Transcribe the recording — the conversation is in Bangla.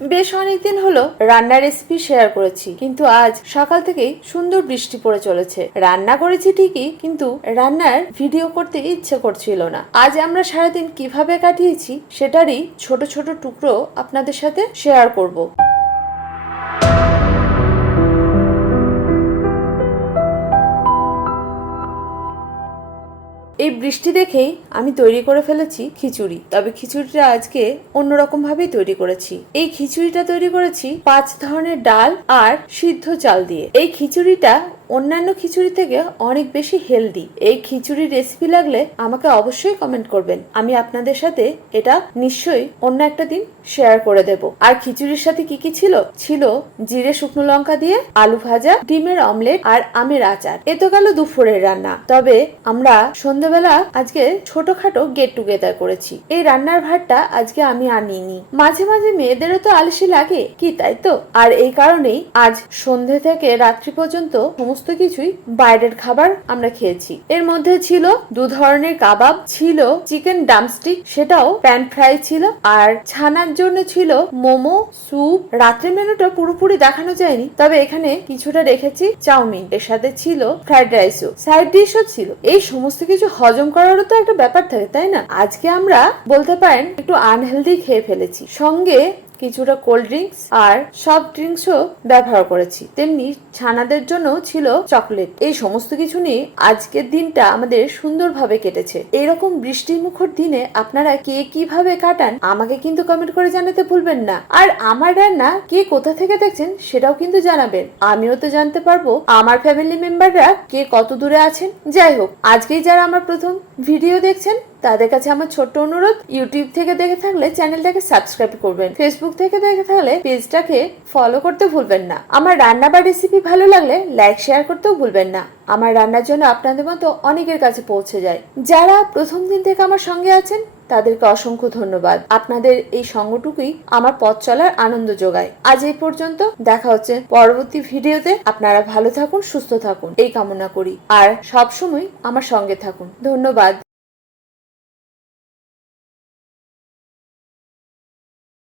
বেশ অনেকদিন হলো রান্নার রেসিপি শেয়ার করেছি, কিন্তু আজ সকাল থেকেই সুন্দর বৃষ্টি পড়ে চলেছে। রান্না করেছি ঠিকই, কিন্তু রান্নার ভিডিও করতে ইচ্ছে করছিল না। আজ আমরা সারাদিন কিভাবে কাটিয়েছি সেটারই ছোট ছোট টুকরো আপনাদের সাথে শেয়ার করব। এই বৃষ্টি দেখেই আমি তৈরি করে ফেলেছি খিচুড়ি। তবে খিচুড়িটা আজকে অন্যরকম ভাবেই তৈরি করেছি। এই খিচুড়িটা তৈরি করেছি 5 ধরনের ডাল আর সিদ্ধ চাল দিয়ে। এই খিচুড়িটা অন্যান্য খিচুড়ি থেকে অনেক বেশি হেলদি। এই খিচুড়ির রেসিপি লাগলে আমাকে অবশ্যই কমেন্ট করবেন, আমি আপনাদের সাথে এটা নিশ্চয়ই অন্য একটা দিন শেয়ার করে দেব। আর খিচুড়ির সাথে কি কি ছিল? ছিল জিরে শুকনো লঙ্কা দিয়ে আলু ভাজা, ডিমের অমলেট আর আমের আচার। এ তো গেল দুপুরের রান্না। তবে আমরা সন্ধ্যাবেলা আজকে ছোটখাটো গেট টুগেদার করেছি। এই রান্নার ভাতটা আজকে আমি আনিনি। মাঝে মাঝে মেয়েদেরও তো আলসি লাগে কি, তাই তো? আর এই কারণেই আজ সন্ধ্যে থেকে রাত্রি পর্যন্ত সমস্ত কিছুই বাইরের খাবার আমরা খেয়েছি। এর মধ্যে ছিল 2 ধরনের কাবাব, ছিল চিকেন ড্রামস্টিক, সেটাও প্যান ফ্রাই ছিল, আর ছানার জন্য ছিল মোমো, স্যুপ। রাত্রে মেনুটা পুরোপুরি দেখানো যায়নি, তবে এখানে কিছুটা রেখেছি চাউমিন। এর সাথে ছিল ফ্রাইড রাইসও, সাইড ডিশও ছিল। এই সমস্ত কিছু হজম করারও তো একটা ব্যাপার থাকে, তাই না? আজকে আমরা বলতে পারেন একটু আনহেলদি খেয়ে ফেলেছি। সঙ্গে কিছুটা কোল্ড ড্রিঙ্কস আর সফট ড্রিঙ্কসও ব্যবহার করেছি। তেমনি ছানাদের জন্য ছিল চকলেট। এই সমস্ত কিছু নিয়ে আজকের দিনটা আমাদের সুন্দরভাবে কেটেছে। এরকম বৃষ্টি মুখর দিনে আপনারা কে কিভাবে কাটান আমাকে কিন্তু কমেন্ট করে জানাতে ভুলবেন না। আর আমার রান্না কে কোথা থেকে দেখছেন সেটাও কিন্তু জানাবেন, আমিও তো জানতে পারবো আমার ফ্যামিলি মেম্বাররা কে কত দূরে আছেন। যাই হোক, আজকেই যারা আমার প্রথম ভিডিও দেখছেন তাদের কাছে আমার ছোট্ট অনুরোধ, ইউটিউব থেকে দেখে থাকলে চ্যানেলটাকে সাবস্ক্রাইব করবেন, ফেসবুক থেকে দেখে থাকলে পেজটাকে ফলো করতে ভুলবেন না। আমার রান্না বা রেসিপি ভালো লাগলে লাইক শেয়ার করতেও ভুলবেন না। আমার রান্নার জন্য আপনাদের মতো অনেকের কাছে পৌঁছে যায়। যারা প্রথম দিন থেকে আমার সঙ্গে আছেন তাদেরকে অসংখ্য ধন্যবাদ। আপনাদের এই সঙ্গটুকুই আমার পথ চলার আনন্দ যোগায়। আজ এই পর্যন্ত, দেখা হচ্ছে পরবর্তী ভিডিওতে। আপনারা ভালো থাকুন, সুস্থ থাকুন এই কামনা করি, আর সবসময় আমার সঙ্গে থাকুন। ধন্যবাদ।